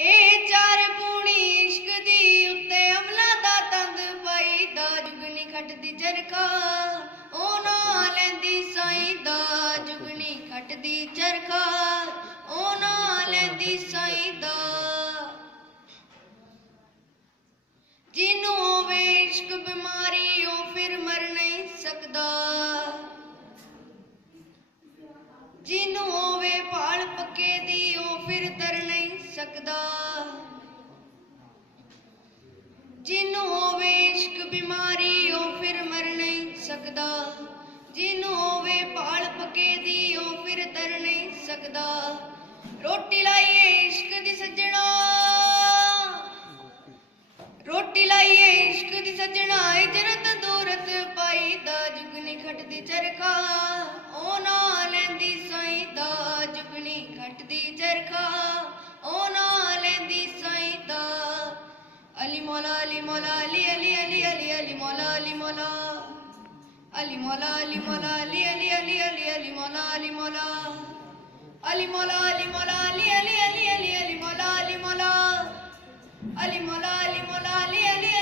ਇਹ ਚਾਰ ਪੂਣੀ ਇਸ਼ਕ ਦੀ ਉੱਤੇ ਅਮਲਾਂ ਦਾ ਤੰਦ ਪਾਈ ਦਾ ਜੁਗਨੀ ਖੱਟਦੀ ਚਰਖਾ ਉਹ ਨਾ ਲੈਂਦੀ ਸਾਈਂ ਦਾ ਜੁਗਨੀ ਖੱਟਦੀ ਚਰਖਾ ਉਹ ਨਾ ਲੈਂਦੀ ਸਾਈਂ ਦਾ ਜਿਹਨੂੰ ਹੋਵੇ ਇਸ਼ਕ ਬਿਮਾਰੀ ਉਹ ਫਿਰ ਮਰ ਨਹੀਂ ਸਕਦਾ ਜਿਹਨੂੰ ਹੋਵੇ ਭਾਲ ਪੱਕੇ ਦੀ ਉਹ ਫਿਰ ਤਰ ਨਹੀਂ ਸਕਦਾ ਜਿਹਨੂੰ ਹੋਵੇ ਇਸ਼ਕ ਬਿਮਾਰੀ ਉਹ ਫਿਰ ਮਰ ਨਹੀਂ ਸਕਦਾ ਜਿਹਨੂੰ ਹੋਵੇ ਭਾਲ ਪੱਕੇ ਦੀ ਉਹ ਫਿਰ ਤਰ ਨਹੀਂ ਸਕਦਾ ਰੋਟੀ ਲਾਈਏ ਇਸ਼ਕ ਦੀ ਸੱਜਣਾ ਰੋਟੀ ਲਾਈਏ ਇਸ਼ਕ ਦੀ ਸੱਜਣਾ ਇਜਰਤ ਦੂਰਤ ਪਾਈ ਦਾ ਜੁਗਨੀ ਖੱਟਦੀ ਚਰਖਾ ਉਹ ਨਾ ਲੈਂਦੀ ਸਾਈਂ ਦਾ ਜੁਗਨੀ ਖੱਟਦੀ ਚਰਖਾ ਉਹ ਨਾ ਲੈਂਦੀ ਸਾਈਂ ਦਾ ਅਲੀ ਮੌਲਾ ਅਲੀ ਮੌਲਾ ਅਲੀ ਅਲੀ ਅਲੀ ਅਲੀ ਅਲੀ ਮੌਲਾ ਅਲੀ ਮੌਲਾ ਅਲੀ ਮੌਲਾ ਅਲੀ ਮੌਲਾ ਅਲੀ ਅਲੀ ਅਲੀ ਅਲੀ ਅਲੀ ਮੌਲਾ ਅਲੀ ਮੌਲਾ ਅਲੀ ਮੌਲਾ ਅਲੀ ਮੌਲਾ ਅਲੀ ਅਲੀ ਅਲੀ ਅਲੀ ਅਲੀ ਮੌਲਾ ਅਲੀ ਮੌਲਾ ਅਲੀ ਮੌਲਾ ਅਲੀ ਮੌਲਾ ਅਲੀ ਅਲੀ